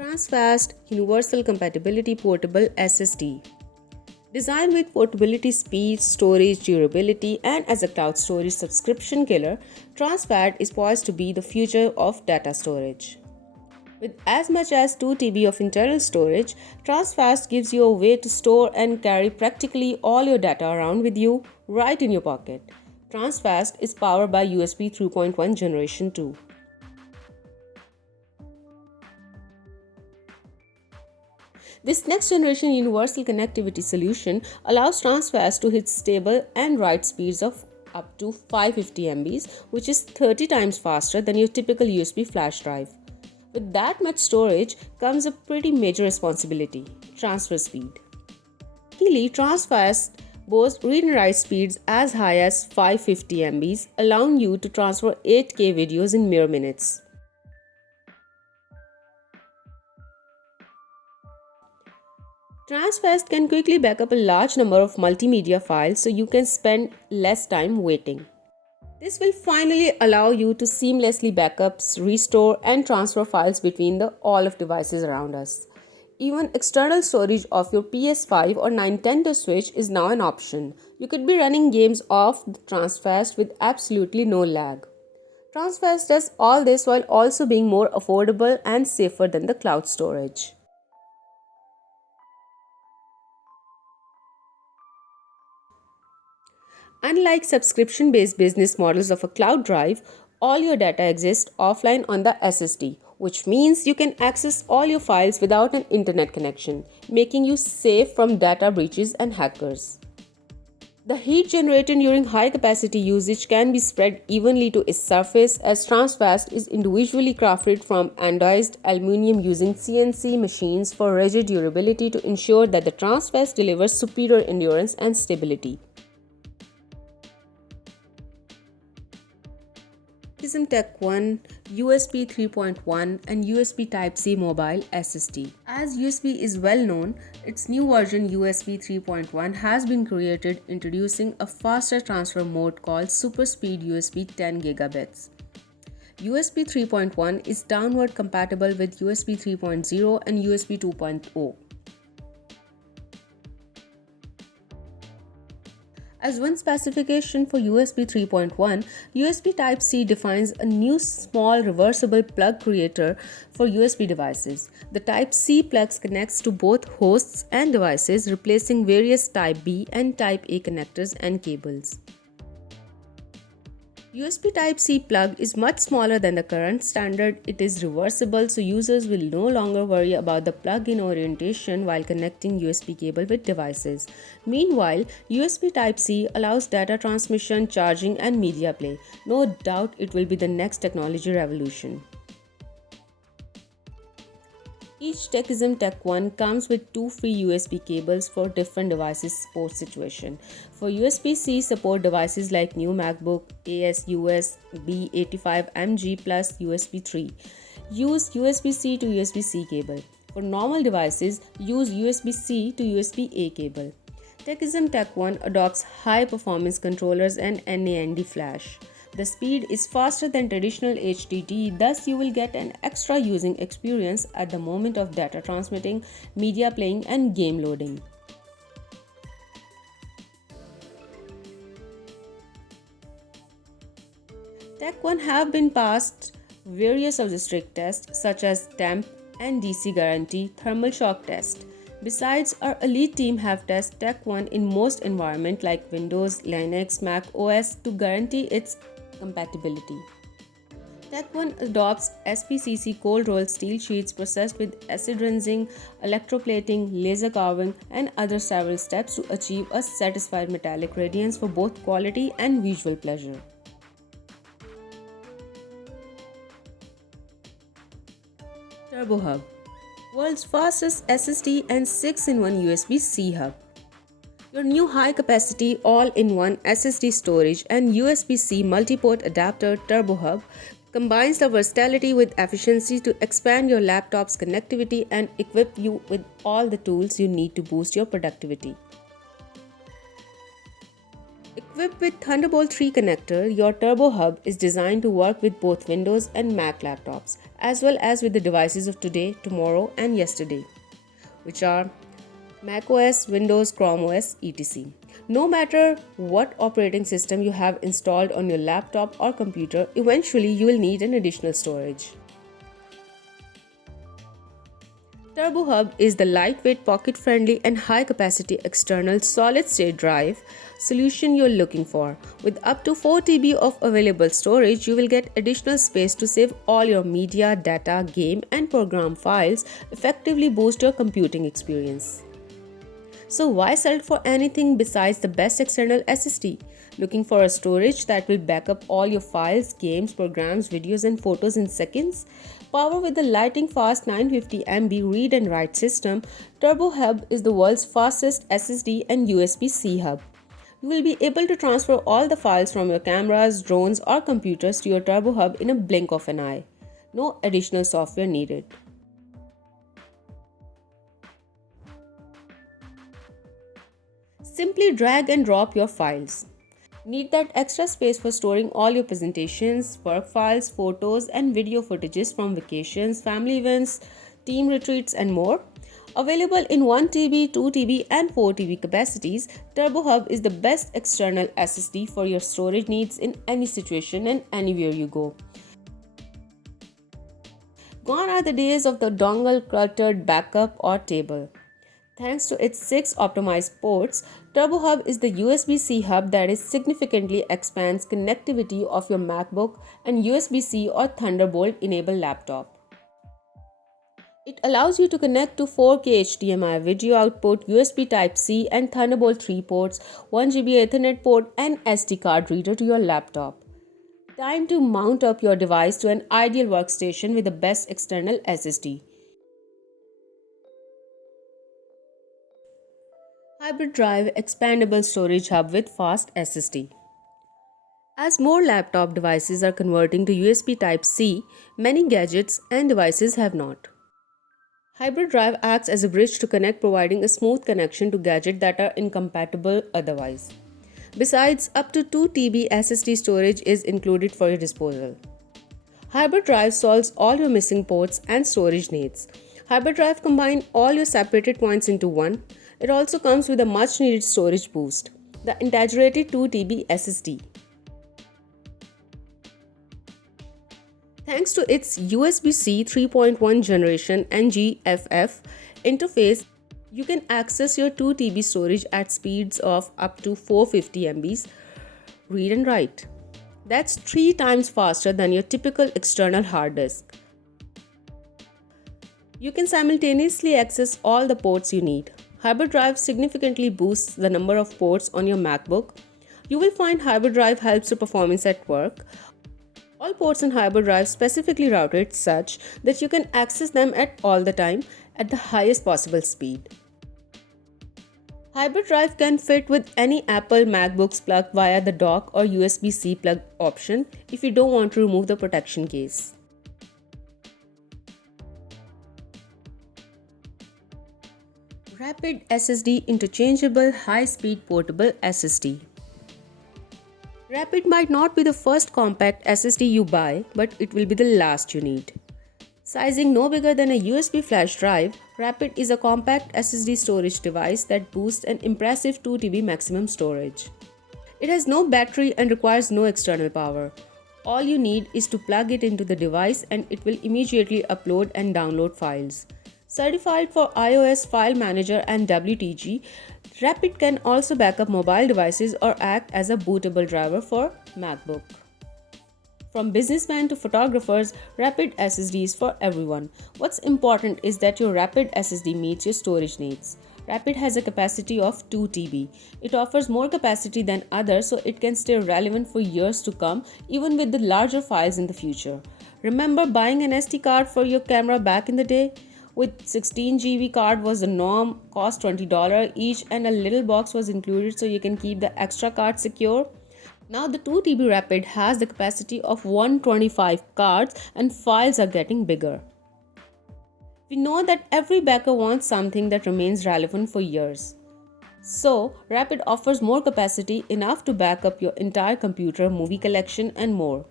Transfast Universal Compatibility Portable SSD. Designed with portability, speed, storage, durability, and as a cloud storage subscription killer, Transfast is poised to be the future of data storage. With as much as 2 TB of internal storage, Transfast gives you a way to store and carry practically all your data around with you right in your pocket. Transfast is powered by USB 3.1 Generation 2. This next generation universal connectivity solution allows Transfast to hit stable and write speeds of up to 550 MBs, which is 30 times faster than your typical USB flash drive. With that much storage comes a pretty major responsibility: transfer speed. Luckily, Transfast boasts read and write speeds as high as 550 MBs, allowing you to transfer 8K videos in mere minutes. Transfast can quickly back up a large number of multimedia files so you can spend less time waiting. This will finally allow you to seamlessly backups, restore, and transfer files between all of devices around us. Even external storage of your PS5 or Nintendo Switch is now an option. You could be running games off the Transfast with absolutely no lag. Transfast does all this while also being more affordable and safer than the cloud storage. Unlike subscription based business models of a cloud drive, all your data exists offline on the SSD, which means you can access all your files without an internet connection, making you safe from data breaches and hackers. The heat generated during high capacity usage can be spread evenly to its surface, as Transfast is individually crafted from anodized aluminum using CNC machines for rigid durability to ensure that the Transfast delivers superior endurance and stability. Prism Tech 1, USB 3.1 and USB Type-C mobile SSD. As USB is well known, its new version USB 3.1 has been created introducing a faster transfer mode called Super Speed USB 10 gigabits. USB 3.1 is downward compatible with USB 3.0 and USB 2.0. As one specification for USB 3.1, USB Type-C defines a new small reversible plug creator for USB devices. The Type-C plug connects to both hosts and devices, replacing various Type B and Type A connectors and cables. USB Type-C plug is much smaller than the current standard. It is reversible, so users will no longer worry about the plug-in orientation while connecting USB cable with devices. Meanwhile, USB Type-C allows data transmission, charging, and media play. No doubt it will be the next technology revolution. Each Techism Tech 1 comes with 2 free USB cables for different devices support situation. For USB-C support devices like new MacBook, ASUS B85MG plus USB 3. Use USB-C to USB-C cable. For normal devices, use USB-C to USB-A cable. Techism Tech 1 adopts high performance controllers and NAND flash. The speed is faster than traditional HDD, thus you will get an extra using experience at the moment of data transmitting, media playing, and game loading. Tech 1 have been passed various of the strict tests such as temp and DC guarantee thermal shock test. Besides, our elite team have tested Tech 1 in most environments like Windows, Linux, Mac OS to guarantee its compatibility. Tech 1 adopts SPCC cold rolled steel sheets processed with acid rinsing, electroplating, laser carving, and other several steps to achieve a satisfied metallic radiance for both quality and visual pleasure. Turbo Hub, world's fastest SSD and 6-in-1 USB-C hub. Your new high-capacity all-in-one SSD storage and USB-C multi-port adapter Turbo Hub combines the versatility with efficiency to expand your laptop's connectivity and equip you with all the tools you need to boost your productivity. Equipped Equipped with Thunderbolt 3 connector, your Turbo Hub is designed to work with both Windows and Mac laptops, as well as with the devices of today, tomorrow, and yesterday, which are macOS, Windows, Chrome OS, etc. No matter what operating system you have installed on your laptop or computer, eventually you will need an additional storage. Turbo Hub is the lightweight, pocket-friendly and high-capacity external solid-state drive solution you're looking for. With up to 4 TB of available storage, you will get additional space to save all your media, data, game and program files, effectively boost your computing experience. So why settle for anything besides the best external SSD? Looking for a storage that will back up all your files, games, programs, videos and photos in seconds? Powered with the lightning fast 950 MB read and write system, Turbo Hub is the world's fastest SSD and USB-C hub. You will be able to transfer all the files from your cameras, drones or computers to your Turbo Hub in a blink of an eye. No additional software needed. Simply drag and drop your files. Need that extra space for storing all your presentations, work files, photos and video footages from vacations, family events, team retreats and more? Available in 1 TB, 2 TB and 4 TB capacities, Turbo Hub is the best external SSD for your storage needs in any situation and anywhere you go. Gone are the days of the dongle cluttered backup or table. Thanks to its 6 optimized ports, Turbo Hub is the USB-C hub that significantly expands connectivity of your MacBook and USB-C or Thunderbolt-enabled laptop. It allows you to connect to 4K HDMI video output, USB Type-C and Thunderbolt 3 ports, 1GB Ethernet port and SD card reader to your laptop. Time to mount up your device to an ideal workstation with the best external SSD. Hybrid Drive Expandable Storage Hub with Fast SSD. As more laptop devices are converting to USB Type-C, many gadgets and devices have not. Hybrid Drive acts as a bridge to connect, providing a smooth connection to gadgets that are incompatible otherwise. Besides, up to 2 TB SSD storage is included for your disposal. Hybrid Drive solves all your missing ports and storage needs. Hybrid Drive combines all your separated points into one. It also comes with a much needed storage boost, the integrated 2 TB SSD. Thanks to its USB-C 3.1 generation NGFF interface, you can access your 2 TB storage at speeds of up to 450 MB read and write. That's 3 times faster than your typical external hard disk. You can simultaneously access all the ports you need. Hybrid Drive significantly boosts the number of ports on your MacBook. You will find Hybrid Drive helps your performance at work. All ports in Hybrid Drive specifically routed such that you can access them at all the time at the highest possible speed. Hybrid Drive can fit with any Apple MacBooks plug via the dock or USB-C plug option if you don't want to remove the protection case. Rapid SSD Interchangeable High-Speed Portable SSD. Rapid might not be the first compact SSD you buy, but it will be the last you need. Sizing no bigger than a USB flash drive, Rapid is a compact SSD storage device that boasts an impressive 2 TB maximum storage. It has no battery and requires no external power. All you need is to plug it into the device and it will immediately upload and download files. Certified for iOS File Manager and WTG, Rapid can also back up mobile devices or act as a bootable driver for MacBook. From businessmen to photographers, Rapid SSD is for everyone. What's important is that your Rapid SSD meets your storage needs. Rapid has a capacity of 2 TB. It offers more capacity than others, so it can stay relevant for years to come, even with the larger files in the future. Remember buying an SD card for your camera back in the day? With 16 GB card was the norm, cost $20 each and a little box was included so you can keep the extra card secure. Now the 2 TB Rapid has the capacity of 125 cards and files are getting bigger. We know that every backer wants something that remains relevant for years. So, Rapid offers more capacity, enough to back up your entire computer, movie collection, and more.